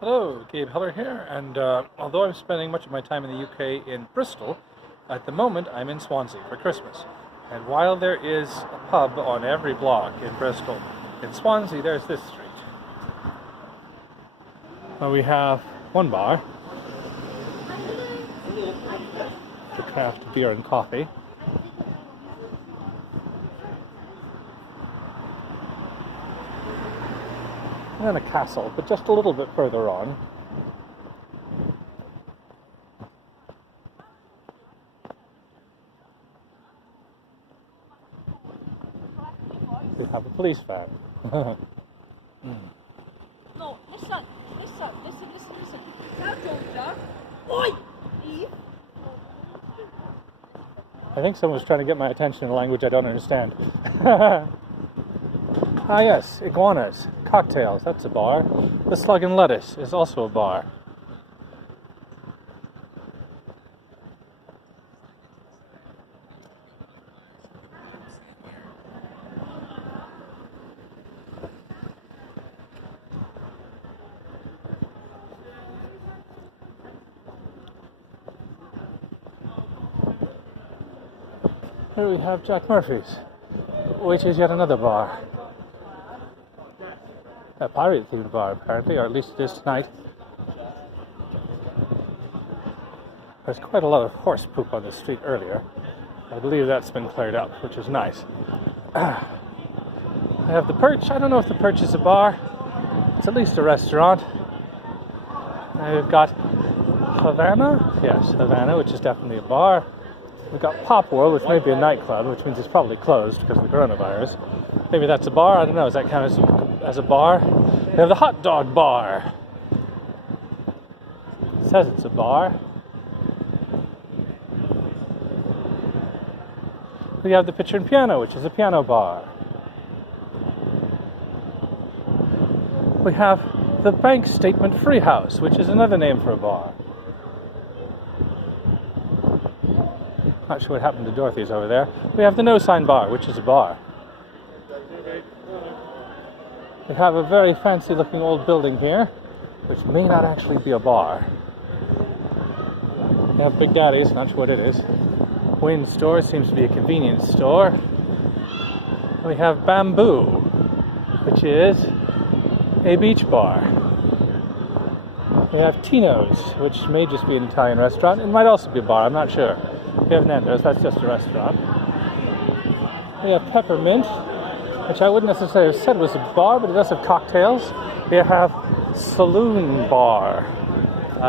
Hello, Gabe Heller here, and although I'm spending much of my time in the UK in Bristol, at the moment I'm in Swansea for Christmas. And while there is a pub on every block in Bristol, in Swansea there's this street. Well, we have one bar for craft beer and coffee. And then a castle, but just a little bit further on. We have a police van. No, listen. Now, Georgia. Oi! Eve. I think someone's trying to get my attention in a language I don't understand. Ah yes, iguanas, cocktails, that's a bar. The Slug and Lettuce is also a bar. Here we have Jack Murphy's, which is yet another bar. A pirate-themed bar, apparently, or at least it is tonight. There's quite a lot of horse poop on the street earlier. I believe that's been cleared up, which is nice. I have the Perch. I don't know if the Perch is a bar. It's at least a restaurant. I've got Havana. Yes, Havana, which is definitely a bar. We've got Pop World, which may be a nightclub, which means it's probably closed because of the coronavirus. Maybe that's a bar. I don't know. Does that count as a bar? We have the Hot Dog Bar. It says it's a bar. We have the Pitcher and Piano, which is a piano bar. We have the Bank Statement Free House, which is another name for a bar. Not sure what happened to Dorothy's over there. We have the No Sign Bar, which is a bar. We have a very fancy looking old building here, which may not actually be a bar. We have Big Daddy's, not sure what it is. Wayne's store seems to be a convenience store. We have Bamboo, which is a beach bar. We have Tino's, which may just be an Italian restaurant. It might also be a bar, I'm not sure. We have Nando's, that's just a restaurant. We have Peppermint, which I wouldn't necessarily have said was a bar, but it does have cocktails. We have Saloon Bar.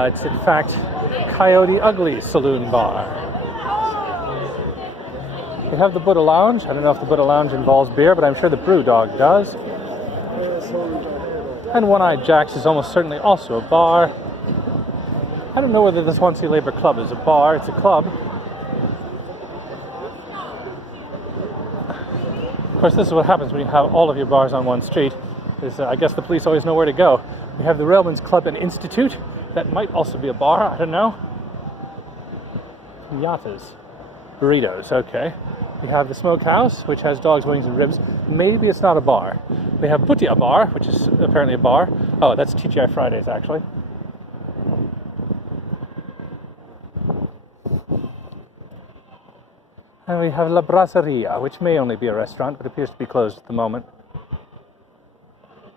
It's in fact Coyote Ugly Saloon Bar. We have the Buddha Lounge. I don't know if the Buddha Lounge involves beer, but I'm sure the Brew Dog does. And One-Eyed Jack's is almost certainly also a bar. I don't know whether the Swansea Labour Club is a bar. It's a club. Of course, this is what happens when you have all of your bars on one street. I guess the police always know where to go. We have the Railman's Club and Institute. That might also be a bar, I don't know. Yatas. Burritos, okay. We have the Smokehouse, which has dogs, wings, and ribs. Maybe it's not a bar. We have Butia Bar, which is apparently a bar. Oh, that's TGI Fridays, actually. And we have La Brazaria, which may only be a restaurant, but appears to be closed at the moment.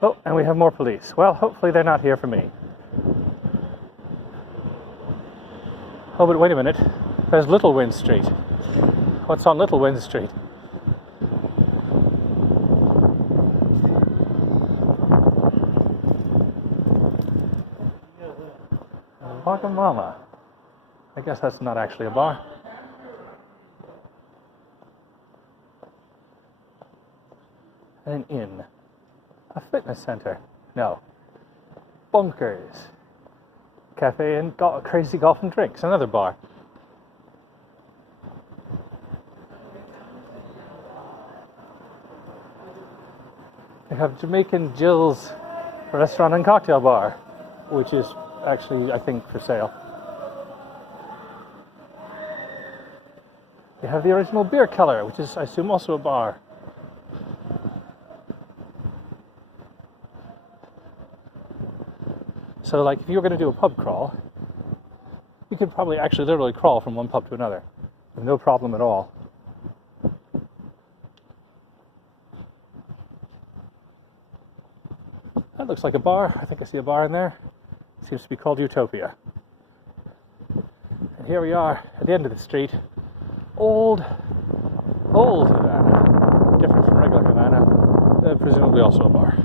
Oh, and we have more police. Well, hopefully they're not here for me. Oh, but wait a minute. There's Little Wind Street. What's on Little Wind Street? Wagamama. I guess that's not actually a bar. An inn. A fitness center. No. Bunkers. Cafe and Crazy Golf and Drinks. Another bar. We have Jamaican Jill's Restaurant and Cocktail Bar, which is actually, I think, for sale. We have the Original Beer Keller, which is, I assume, also a bar. So like if you were going to do a pub crawl, you could probably actually literally crawl from one pub to another with no problem at all. That looks like a bar. I think I see a bar in there. It seems to be called Utopia. And here we are at the end of the street. Old Havana. Different from regular Havana. Presumably also a bar.